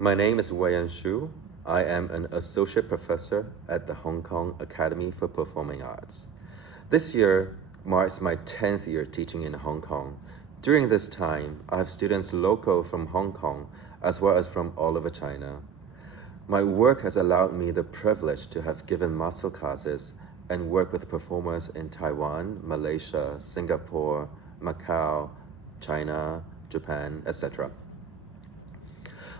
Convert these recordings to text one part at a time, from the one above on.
My name is Wei-En. I am an associate professor at the Hong Kong Academy for Performing Arts. This year marks my 10th year teaching in Hong Kong. During this time, I have students local from Hong Kong as well as from all over China. My work has allowed me the privilege to have given master classes and work with performers in Taiwan, Malaysia, Singapore, Macau, China, Japan, etc.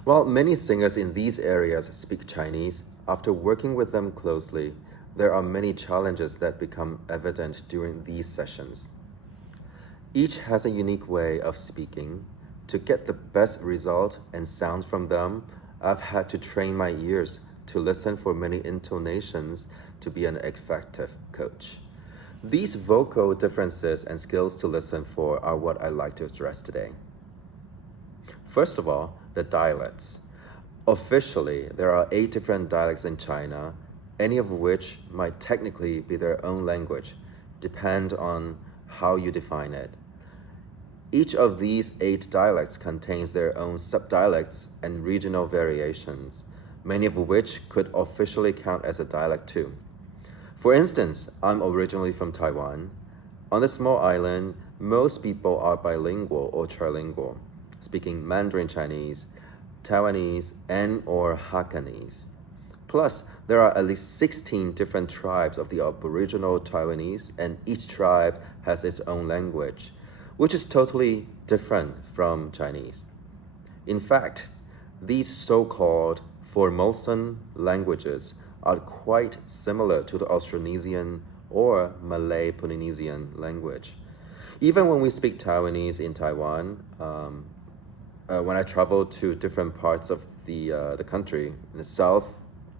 While many singers in these areas speak Chinese, after working with them closely, there are many challenges that become evident during these sessions. Each has a unique way of speaking. To get the best result and sounds from them, I've had to train my ears to listen for many intonations to be an effective coach. These vocal differences and skills to listen for are what I'd like to address today. First of all, the dialects. Officially, there are 8 different dialects in China, any of which might technically be their own language, depend on how you define it. Each of these 8 dialects contains their own subdialects and regional variations, many of which could officially count as a dialect too. For instance, I'm originally from Taiwan. On this small island, most people are bilingual or trilingual, speaking Mandarin Chinese, Taiwanese, and or Hakkanese. Plus, there are at least 16 different tribes of the Aboriginal Taiwanese, and each tribe has its own language, which is totally different from Chinese. In fact, these so-called Formosan languages are quite similar to the Austronesian or Malay-Polynesian language. Even when we speak Taiwanese in Taiwan, when I travel to different parts of the country, in the south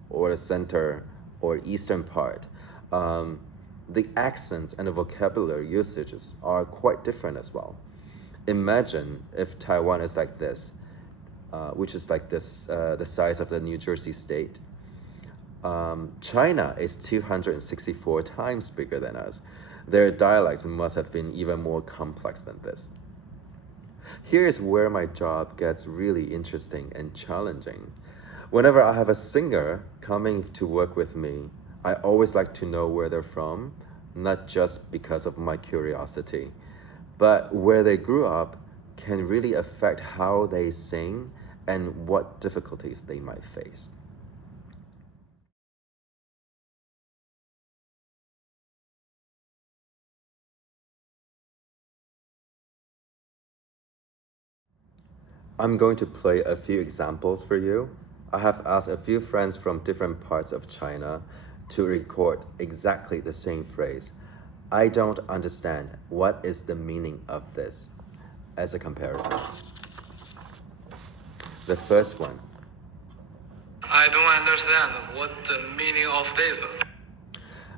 or the center or eastern part, the accents and the vocabulary usages are quite different as well. Imagine if Taiwan is like this, which is like this, the size of the New Jersey state. China is 264 times bigger than us. Their dialects must have been even more complex than this. Here's where my job gets really interesting and challenging. Whenever I have a singer coming to work with me, I always like to know where they're from, not just because of my curiosity, but where they grew up can really affect how they sing and what difficulties they might face. I'm going to play a few examples for you. I have asked a few friends from different parts of China to record exactly the same phrase. I don't understand what is the meaning of this as a comparison. The first one. I don't understand what the meaning of this.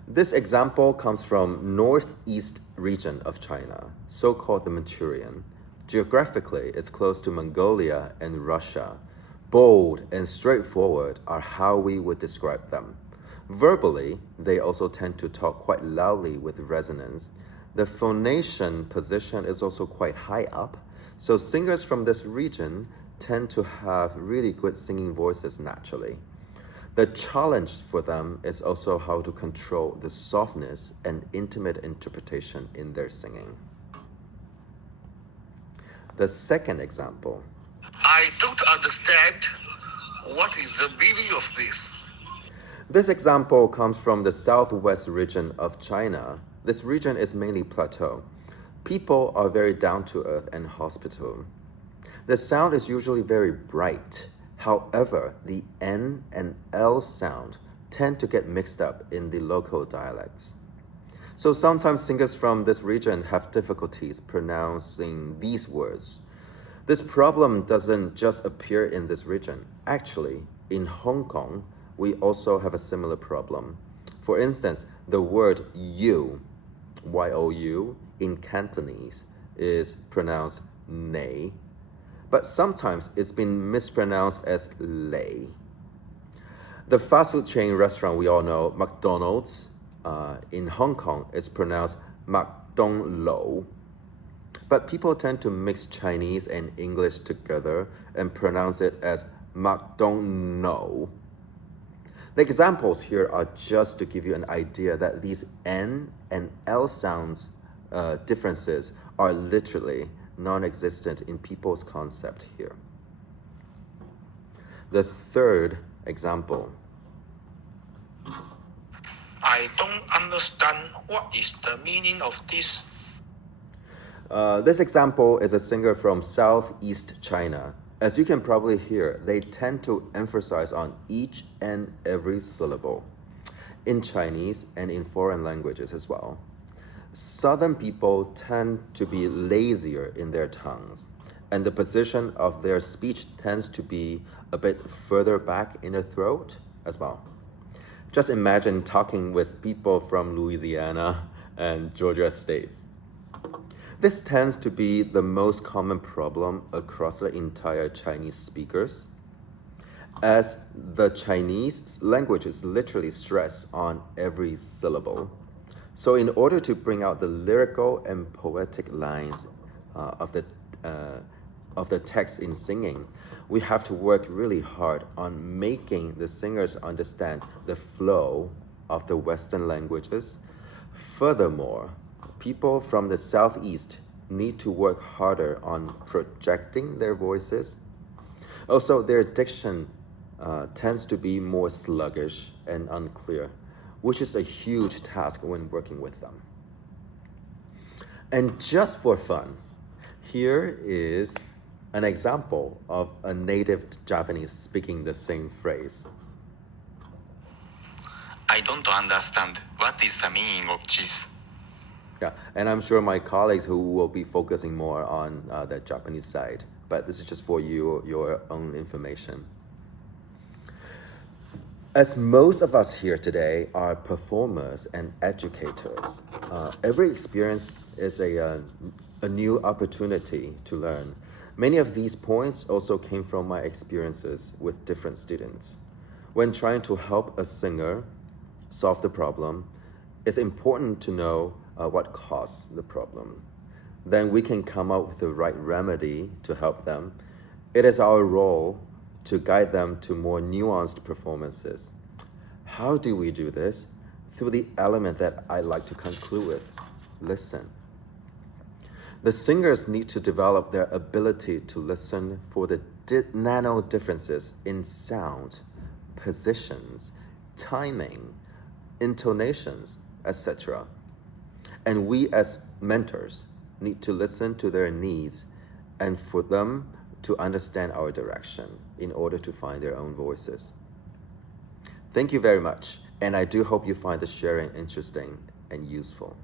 This example comes from northeast region of China, so-called the Manchurian. Geographically, it's close to Mongolia and Russia. Bold and straightforward are how we would describe them. Verbally, they also tend to talk quite loudly with resonance. The phonation position is also quite high up, so singers from this region tend to have really good singing voices naturally. The challenge for them is also how to control the softness and intimate interpretation in their singing. The second example. I don't understand what is the meaning of this. This example comes from the southwest region of China. This region is mainly plateau. People are very down to earth and hospitable. The sound is usually very bright. However, the N and L sound tend to get mixed up in the local dialects. So sometimes singers from this region have difficulties pronouncing these words. This problem doesn't just appear in this region. Actually, in Hong Kong, we also have a similar problem. For instance, the word you, Y-O-U, in Cantonese is pronounced nei, but sometimes it's been mispronounced as lei. The fast food chain restaurant we all know, McDonald's, in Hong Kong is pronounced Mak Dong Lo. But people tend to mix Chinese and English together and pronounce it as Mark don't know. The examples here are just to give you an idea that these N and L sounds differences are literally non-existent in people's concept here. The third example. I don't understand what is the meaning of this. This example is a singer from Southeast China. As you can probably hear, they tend to emphasize on each and every syllable in Chinese and in foreign languages as well. Southern people tend to be lazier in their tongues, and the position of their speech tends to be a bit further back in the throat as well. Just imagine talking with people from Louisiana and Georgia states. This tends to be the most common problem across the entire Chinese speakers, as the Chinese language is literally stressed on every syllable. So in order to bring out the lyrical and poetic lines of the text in singing, we have to work really hard on making the singers understand the flow of the Western languages. Furthermore, people from the Southeast need to work harder on projecting their voices. Also, their diction tends to be more sluggish and unclear, which is a huge task when working with them. And just for fun, here is an example of a native Japanese speaking the same phrase. I don't understand what is the meaning of this. Yeah, and I'm sure my colleagues who will be focusing more on the Japanese side, but this is just for you, your own information. As most of us here today are performers and educators, every experience is a new opportunity to learn. Many of these points also came from my experiences with different students. When trying to help a singer solve the problem, it's important to know what caused the problem. Then we can come up with the right remedy to help them. It is our role to guide them to more nuanced performances. How do we do this? Through the element that I like to conclude with: listen. The singers need to develop their ability to listen for the nano differences in sound, positions, timing, intonations, etc. And we as mentors need to listen to their needs and for them to understand our direction in order to find their own voices. Thank you very much, and I do hope you find the sharing interesting and useful.